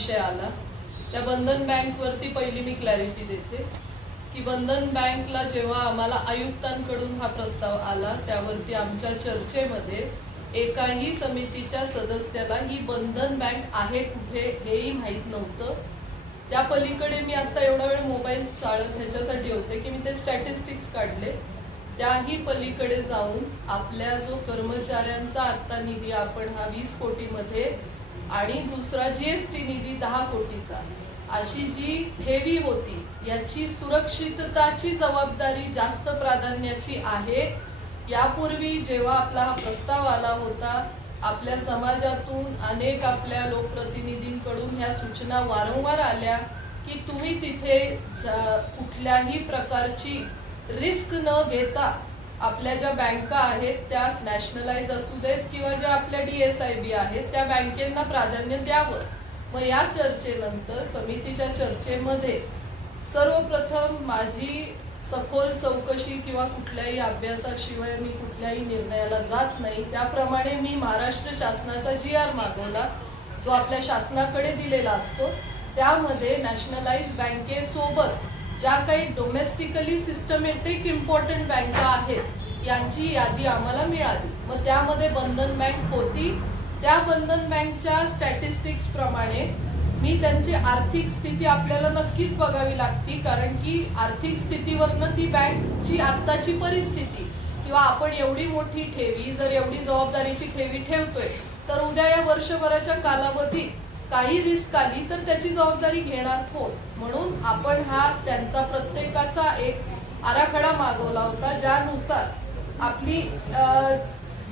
विषय आला, त्या बंधन बँकवरती पहिली मी क्लॅरिटी देते की बंधन बँकला जेव्हा आम्हाला आयुक्तांकडून हा प्रस्ताव आला त्यावरती आमच्या चर्चेमध्ये एकाही समितीच्या सदस्याला ही बंधन बँक आहे कुठे हेही माहीत नव्हतं। त्या पलीकडे मी आता एवढा वेळ मोबाईल चालत ह्याच्यासाठी होते की मी ते स्टॅटिस्टिक्स काढले, त्याही पलीकडे जाऊन आपल्या जो कर्मचाऱ्यांचा आत्ता निधी आपण हा 20 कोटीमध्ये आणि दुसरा GST निधी 10 कोटीचा अशी जी ठेवी होती याची सुरक्षितताची जबाबदारी जास्त प्राधान्याची आहे। यापूर्वी जेव्हा आपला हा प्रस्ताव आला होता आपल्या समाजातून अनेक आपल्या लोकप्रतिनिधींकडून ह्या सूचना वारंवार आल्या की तुम्ही तिथे कुठल्याही प्रकारची रिस्क न घेता आपल्या ज्या बँका आहेत त्या नॅशनलाइज असू देत किंवा ज्या आपल्या DSIB आहेत त्या बँकेंना प्राधान्य द्यावं। मग या चर्चेनंतर समितीच्या चर्चेमध्ये सर्वप्रथम माझी सखोल चौकशी किंवा कुठल्याही अभ्यासाशिवाय मी कुठल्याही निर्णयाला जात नाही, त्याप्रमाणे मी महाराष्ट्र शासनाचा GR मागवला जो आपल्या शासनाकडे दिलेला असतो। त्यामध्ये नॅशनलाइज बँकेसोबत ज्या काही डोमेस्टिकली सिस्टमॅटिक इम्पॉर्टंट बँका आहेत यांची यादी आम्हाला मिळाली। मग त्यामध्ये बंधन बँक होती। त्या बंधन बँकच्या स्टॅटिस्टिक्स प्रमाणे मी त्यांची आर्थिक स्थिती आपल्याला नक्कीच बघावी लागते, कारण की आर्थिक स्थितीवरनं ती बँकची आत्ताची परिस्थिती किंवा आपण एवढी मोठी ठेवी जर एवढी जबाबदारीची ठेवी ठेवतोय तर उद्या या वर्षभराच्या कालावधीत काही रिस्क आली तर त्याची जबाबदारी घेणार कोण, म्हणून आपण हा त्यांचा प्रत्येकाचा एक आराखडा मागवला होता ज्यानुसार आपली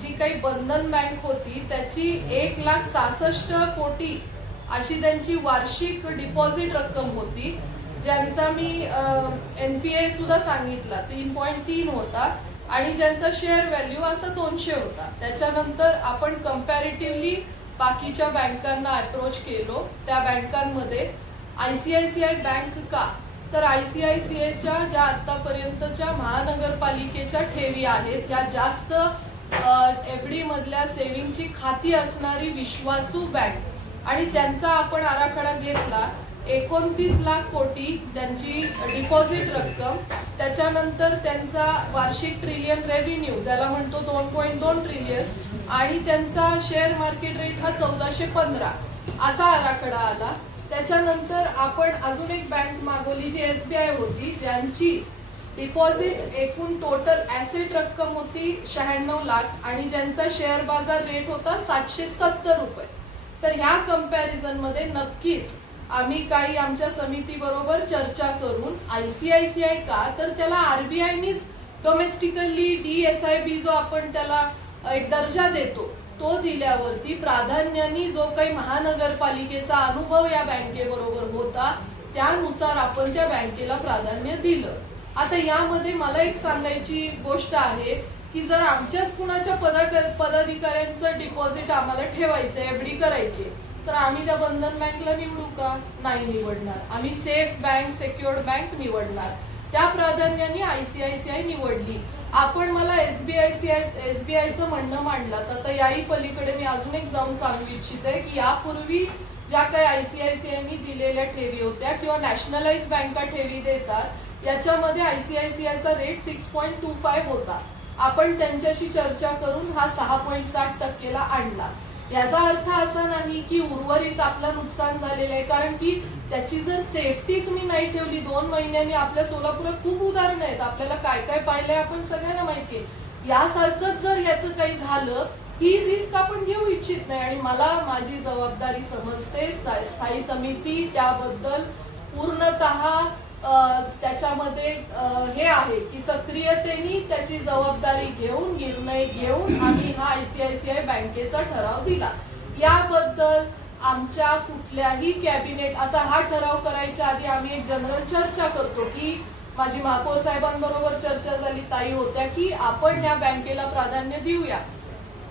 जी काही बंधन बँक होती त्याची 1,66 कोटी अशी त्यांची वार्षिक डिपॉझिट रक्कम होती, ज्यांचा मी NPA सुद्धा सांगितला 3.3 होता आणि ज्यांचा शेअर व्हॅल्यू असा 200 होता। त्याच्यानंतर आपण कंपॅरेटिव्हली बाकीच्या बँकांना अप्रोच केलो। त्या बँकांमध्ये ICICI बँक का, तर ICICIच्या ज्या आतापर्यंतच्या महानगरपालिकेच्या ठेवी आहेत ह्या जास्त FD मधल्या सेव्हिंगची खाती असणारी विश्वासू बँक आणि त्यांचा आपण आराखडा घेतला। 29 लाख कोटी त्यांची डिपॉझिट रक्कम, त्याच्यानंतर त्यांचा वार्षिक ट्रिलियन रेव्हेन्यू ज्याला म्हणतो 2.2 ट्रिलियन आणि त्यांचा शेअर मार्केट रेट हा 1415 असा आराखडा आला। त्याच्यानंतर आपण अजून एक बँक मागवली जी SBI होती, ज्यांची डिपॉझिट एकूण टोटल ॲसेट रक्कम होती 96 लाख आणि ज्यांचा शेअर बाजार रेट होता 770 रुपये। तर ह्या कंपॅरिझन मध्ये नक्कीच आम्ही काही आमच्या समिती बरोबर चर्चा करून ICICI का, तर त्याला RBIनीच डोमेस्टिकली DSIB जो आपण त्याला एक दर्जा देतो तो दिल्यावरती प्राधान्याने जो काही महानगरपालिकेचा अनुभव या बँकेबरोबर होता त्यानुसार आपण त्या बँकेला प्राधान्य दिलं। आता यामध्ये मला एक सांगायची गोष्ट आहे की जर आमच्याच कुणाच्या पदाधिकाऱ्यांचं डिपॉझिट आम्हाला ठेवायचं FD करायची तर आम्ही त्या बंधन बँकला निवडू का? नाही निवडणार। आम्ही सेफ बँक, सेक्युअर्ड बँक निवडणार। त्या प्राधान्याने ICICI निवडली। आपण मला SBIचं म्हणणं मांडलं तर याही पलीकडे मी अजून एक जाऊन सांगू इच्छिते की यापूर्वी ज्या काही ICICIनी दिलेल्या ठेवी होत्या किंवा नॅशनलाइज बँका ठेवी देतात याच्यामध्ये ICICIचा रेट 6.25 होता। आपण त्यांच्याशी चर्चा करून हा 6.60% आणला। याचा अर्थ असा नाही की उर्वरित आपलं नुकसान झालेलं आहे, कारण की त्याची जर सेफ्टीच मी नाही ठेवली 2 महिन्यांनी आपल्या सोलापुरात खूप उदाहरणं आहेत, आपल्याला काय काय पाहिलंय आपण सगळ्यांना माहिती आहे। यासारखंच जर याचं काही झालं ही रिस्क आपण घेऊ इच्छित नाही आणि मला माझी जबाबदारी समजते। स्थायी समिती त्याबद्दल पूर्णतः त्याच्यामध्ये हे आहे की सक्रियतेने त्याची जबाबदारी घेऊन निर्णय घेऊन आम्ही हा ICICI बँकेचा ठराव दिला। याबद्दल आमच्या कुठल्याही कॅबिनेट, आता हा ठराव करायच्या आधी आम्ही एक जनरल चर्चा करतो की माझी महापौर साहेबांबरोबर चर्चा झाली, ताई होत्या की आपण ह्या बँकेला प्राधान्य देऊया।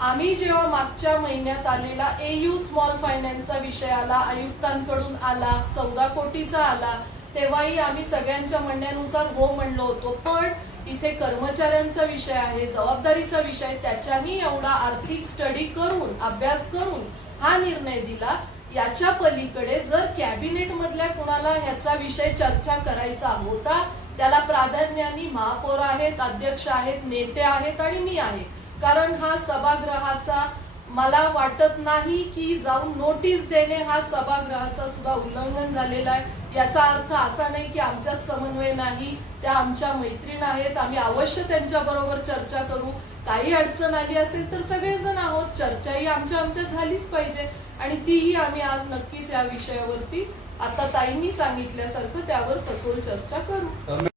आम्ही जेव्हा मागच्या महिन्यात आलेला AU स्मॉल फायनान्सचा विषय आला, आयुक्तांकडून आला, 14 कोटीचा आला, तेव्हाही आम्ही सगळ्यांच्या म्हणण्यानुसार हो म्हणलो होतो। पण इथे कर्मचाऱ्यांचा विषय आहे, जबाबदारीचा विषय, त्याच्यानी एवढा आर्थिक स्टडी करून अभ्यास करून हा निर्णय दिला याच्या पलीकडे जर कॅबिनेट मधल्या कोणाला ह्याचा विषय चर्चा करायचा होता, त्याला प्राधान्याने महापौर आहेत, अध्यक्ष आहेत, नेते आहेत आणि मी आहे. कारण हा सभागृहाचा मला वाटत नाही की जाऊन नोटीस देणे हा सभागृहाचा सुद्धा उल्लंघन झालेला आहे. याचा अर्थ असा नाही की आमच्यात समन्वय नाही, त्या आमच्या मैत्रीण आहेत, आम्ही अवश्य त्यांच्या बरोबर चर्चा करू. काही अडचण आली असेल तर सगळेजण आहोत, चर्चाही आमच्यात झालीच पाहिजे आणि तीही आम्ही आज नक्कीच या विषयावरती आता ताईंनी सांगितल्यासारखं त्यावर सखोल चर्चा करू.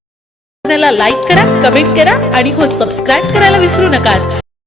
लाईक करा, कमेंट करा आणि हो सबस्क्राईब करायला विसरू नका.